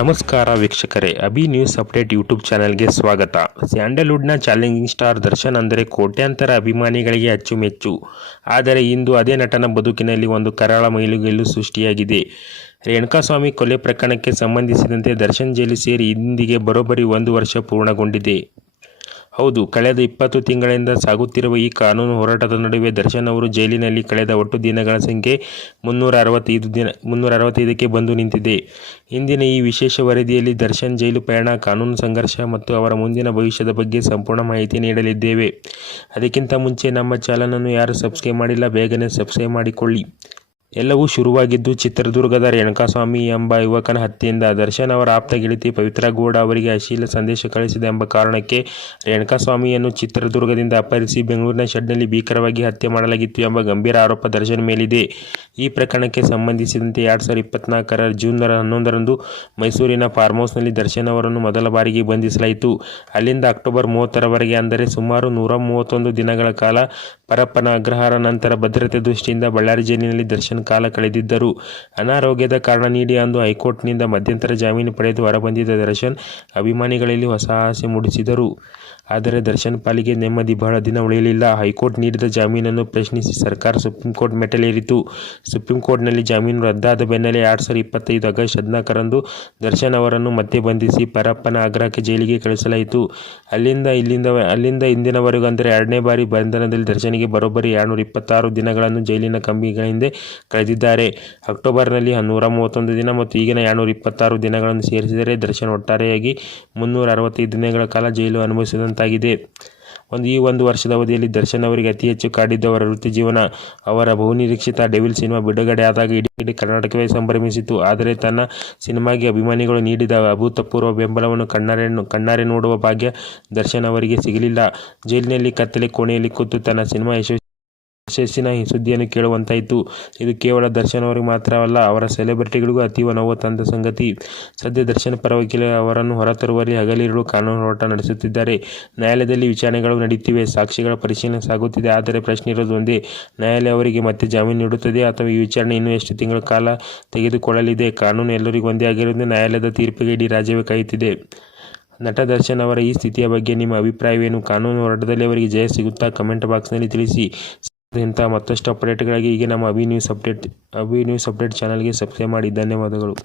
ನಮಸ್ಕಾರ ವೀಕ್ಷಕರೇ, Abhi news update YouTube ಚಾನೆಲ್ಗೆ ಸ್ವಾಗತ. ಸ್ಯಾಂಡಲ್ವುಡ್ನ ಚಾಲೆಂಜಿಂಗ್ ಸ್ಟಾರ್ ದರ್ಶನ್ ಅಂದರೆ ಕೋಟ್ಯಾಂತರ ಅಭಿಮಾನಿಗಳಿಗೆ ಅಚ್ಚುಮೆಚ್ಚು. ಆದರೆ ಇಂದು ಅದೇ ನಟನ ಬದುಕಿನಲ್ಲಿ ಒಂದು ಕರಾಳ ಮೈಲುಗಲ್ಲು ಸೃಷ್ಟಿಯಾಗಿದೆ. ರೇಣುಕಾಸ್ವಾಮಿ ಕೊಲೆ ಪ್ರಕರಣಕ್ಕೆ ಸಂಬಂಧಿಸಿದಂತೆ ದರ್ಶನ್ ಜೈಲು ಸೇರಿ ಇಂದಿಗೆ ಬರೋಬ್ಬರಿ 1 ವರ್ಷ ಪೂರ್ಣಗೊಂಡಿದೆ. ಹೌದು, ಕಳೆದ 20 ತಿಂಗಳಿಂದ ಸಾಗುತ್ತಿರುವ ಈ ಕಾನೂನು ಹೋರಾಟದ ನಡುವೆ ದರ್ಶನ್ ಅವರು ಜೈಲಿನಲ್ಲಿ ಕಳೆದ ಒಟ್ಟು ದಿನಗಳ ಸಂಖ್ಯೆ 365ಕ್ಕೆ ಬಂದು ನಿಂತಿದೆ. ಇಂದಿನ ಈ ವಿಶೇಷ ವರದಿಯಲ್ಲಿ ದರ್ಶನ್ ಜೈಲು ಪಯಣ, ಕಾನೂನು ಸಂಘರ್ಷ ಮತ್ತು ಅವರ ಮುಂದಿನ ಭವಿಷ್ಯದ ಬಗ್ಗೆ ಸಂಪೂರ್ಣ ಮಾಹಿತಿ ನೀಡಲಿದ್ದೇವೆ. ಅದಕ್ಕಿಂತ ಮುಂಚೆ ನಮ್ಮ ಚಾನಲನ್ನು ಯಾರು ಸಬ್ಸ್ಕ್ರೈಬ್ ಮಾಡಿಲ್ಲ, ಬೇಗನೆ ಸಬ್ಸ್ಕ್ರೈಬ್ ಮಾಡಿಕೊಳ್ಳಿ. ಎಲ್ಲವೂ ಶುರುವಾಗಿದ್ದು ಚಿತ್ರದುರ್ಗದ ರೇಣುಕಾಸ್ವಾಮಿ ಎಂಬ ಯುವಕನ ಹತ್ಯೆಯಿಂದ. ದರ್ಶನ್ ಅವರ ಆಪ್ತ ಗೆಳತಿ ಪವಿತ್ರ ಗೌಡ ಅವರಿಗೆ ಅಶ್ಲೀಲ ಸಂದೇಶ ಕಳಿಸಿದ ಎಂಬ ಕಾರಣಕ್ಕೆ ರೇಣುಕಾಸ್ವಾಮಿಯನ್ನು ಚಿತ್ರದುರ್ಗದಿಂದ ಅಪಹರಿಸಿ ಬೆಂಗಳೂರಿನ ಶೆಡ್ನಲ್ಲಿ ಭೀಕರವಾಗಿ ಹತ್ಯೆ ಮಾಡಲಾಗಿತ್ತು ಎಂಬ ಗಂಭೀರ ಆರೋಪ ದರ್ಶನ್ ಮೇಲಿದೆ. ಈ ಪ್ರಕರಣಕ್ಕೆ ಸಂಬಂಧಿಸಿದಂತೆ 2024ರ ಜೂನ್ 11ರಂದು ಮೈಸೂರಿನ ಫಾರ್ಮ್ ಹೌಸ್ನಲ್ಲಿ ದರ್ಶನ್ ಅವರನ್ನು ಮೊದಲ ಬಾರಿಗೆ ಬಂಧಿಸಲಾಯಿತು. ಅಲ್ಲಿಂದ ಅಕ್ಟೋಬರ್ 30ರವರೆಗೆ, ಅಂದರೆ ಸುಮಾರು 131 ದಿನಗಳ ಕಾಲ ಪರಪ್ಪನ ಅಗ್ರಹಾರ ನಂತರ ಭದ್ರತೆ ದೃಷ್ಟಿಯಿಂದ ಬಳ್ಳಾರಿ ಜೈಲಿನಲ್ಲಿ ದರ್ಶನ್ ಕಾಲ ಕಳೆದಿದ್ದರು. ಅನಾರೋಗ್ಯದ ಕಾರಣ ನೀಡಿ ಅಂದು ಹೈಕೋರ್ಟ್ನಿಂದ ಮಧ್ಯಂತರ ಜಾಮೀನು ಪಡೆದು ಹೊರಬಂದಿದ್ದ ದರ್ಶನ್ ಅಭಿಮಾನಿಗಳಲ್ಲಿ ಹೊಸ ಆಸೆ ಮೂಡಿಸಿದರು. ಆದರೆ ದರ್ಶನ್ ಪಾಲಿಗೆ ನೆಮ್ಮದಿ ಬಹಳ ದಿನ ಉಳಿಯಲಿಲ್ಲ. ಹೈಕೋರ್ಟ್ ನೀಡಿದ ಜಾಮೀನನ್ನು ಪ್ರಶ್ನಿಸಿ ಸರ್ಕಾರ ಸುಪ್ರೀಂ ಕೋರ್ಟ್ ಮೆಟ್ಟಿಲೇರಿತು. ಸುಪ್ರೀಂ ಕೋರ್ಟ್ನಲ್ಲಿ ಜಾಮೀನು ರದ್ದಾದ ಬೆನ್ನಲ್ಲೇ 2025 ಆಗಸ್ಟ್ 14ರಂದು ದರ್ಶನ್ ಅವರನ್ನು ಮತ್ತೆ ಬಂಧಿಸಿ ಪರಪ್ಪನ ಅಗ್ರಹಾರ ಜೈಲಿಗೆ ಕಳುಹಿಸಲಾಯಿತು. ಅಲ್ಲಿಂದ ಇಂದಿನವರೆಗೂ, ಅಂದರೆ 2ನೇ ಬಾರಿ ಬಂಧನದಲ್ಲಿ ದರ್ಶನ್ಗೆ ಬರೋಬ್ಬರಿ 226 ದಿನಗಳನ್ನು ಜೈಲಿನ ಕಂಬಿಗಳ ಹಿಂದೆ ಕಳೆದಿದ್ದಾರೆ. ಅಕ್ಟೋಬರ್ನಲ್ಲಿ 131 ದಿನ ಮತ್ತು ಈಗಿನ 226 ದಿನಗಳನ್ನು ಸೇರಿಸಿದರೆ ದರ್ಶನ್ ಒಟ್ಟಾರೆಯಾಗಿ 365 ದಿನಗಳ ಕಾಲ ಜೈಲು ಅನುಭವಿಸಿದಂತಾಗಿದೆ. ಈ 1 ವರ್ಷದ ಅವಧಿಯಲ್ಲಿ ದರ್ಶನ್ ಅವರಿಗೆ ಅತಿ ಹೆಚ್ಚು ಕಾಡಿದ್ದು ಅವರ ವೃತ್ತಿ ಜೀವನ. ಅವರ ಬಹುನಿರೀಕ್ಷಿತ ಡೆವಿಲ್ ಸಿನಿಮಾ ಬಿಡುಗಡೆ ಆದಾಗ ಇಡೀ ಕರ್ನಾಟಕವೇ ಸಂಭ್ರಮಿಸಿತು. ಆದರೆ ತನ್ನ ಸಿನಿಮಾಗೆ ಅಭಿಮಾನಿಗಳು ನೀಡಿದ ಅಭೂತಪೂರ್ವ ಬೆಂಬಲವನ್ನು ಕಣ್ಣಾರೆ ನೋಡುವ ಭಾಗ್ಯ ದರ್ಶನ್ ಅವರಿಗೆ ಸಿಗಲಿಲ್ಲ. ಜೈಲಿನಲ್ಲಿ ಕತ್ತಲೆ ಕೋಣೆಯಲ್ಲಿ ಕೂತು ತನ್ನ ಸಿನಿಮಾ ಯಶಸ್ಸಿನ ಸುದ್ದಿಯನ್ನು ಕೇಳುವಂತಾಯಿತು. ಇದು ಕೇವಲ ದರ್ಶನ್ ಅವರಿಗೆ ಮಾತ್ರವಲ್ಲ, ಅವರ ಸೆಲೆಬ್ರಿಟಿಗಳಿಗೂ ಅತೀವ ನೋವು ತಂದ ಸಂಗತಿ. ಸದ್ಯ ದರ್ಶನ್ ಪರ ವಕೀಲ ಅವರನ್ನು ಹೊರತರುವಲ್ಲಿ ಹಗಲಿರುಳು ಕಾನೂನು ಹೋರಾಟ ನಡೆಸುತ್ತಿದ್ದಾರೆ. ನ್ಯಾಯಾಲಯದಲ್ಲಿ ವಿಚಾರಣೆಗಳು ನಡೆಯುತ್ತಿವೆ, ಸಾಕ್ಷಿಗಳ ಪರಿಶೀಲನೆ ಸಾಗುತ್ತಿದೆ. ಆದರೆ ಪ್ರಶ್ನೆ ಇರೋದು ಒಂದೇ: ನ್ಯಾಯಾಲಯ ಅವರಿಗೆ ಮತ್ತೆ ಜಾಮೀನು ನೀಡುತ್ತದೆಯೇ ಅಥವಾ ಈ ವಿಚಾರಣೆ ಇನ್ನೂ ಎಷ್ಟು ತಿಂಗಳ ಕಾಲ ತೆಗೆದುಕೊಳ್ಳಲಿದೆ? ಕಾನೂನು ಎಲ್ಲರಿಗೂ ಒಂದೇ ಆಗಿರುವುದರಿಂದ ನ್ಯಾಯಾಲಯದ ತೀರ್ಪಿಗೆ ಇಡೀ ರಾಜ್ಯವೇ ಕಾಯುತ್ತಿದೆ. ನಟ ದರ್ಶನ್ ಅವರ ಈ ಸ್ಥಿತಿಯ ಬಗ್ಗೆ ನಿಮ್ಮ ಅಭಿಪ್ರಾಯವೇನು? ಕಾನೂನು ಹೋರಾಟದಲ್ಲಿ ಅವರಿಗೆ ಜಯ ಸಿಗುತ್ತಾ? ಕಮೆಂಟ್ ಬಾಕ್ಸ್ನಲ್ಲಿ ತಿಳಿಸಿ. ಇಂತಹ ಮತ್ತಷ್ಟು ಅಪ್ಡೇಟ್ಗಾಗಿ ಈಗ ನಮ್ಮ ಅಭಿ ನ್ಯೂಸ್ ಅಪ್ಡೇಟ್ ಚಾನಲ್ಗೆ ಸಬ್ಸ್ಕ್ರೈಬ್ ಮಾಡಿ. ಧನ್ಯವಾದಗಳು.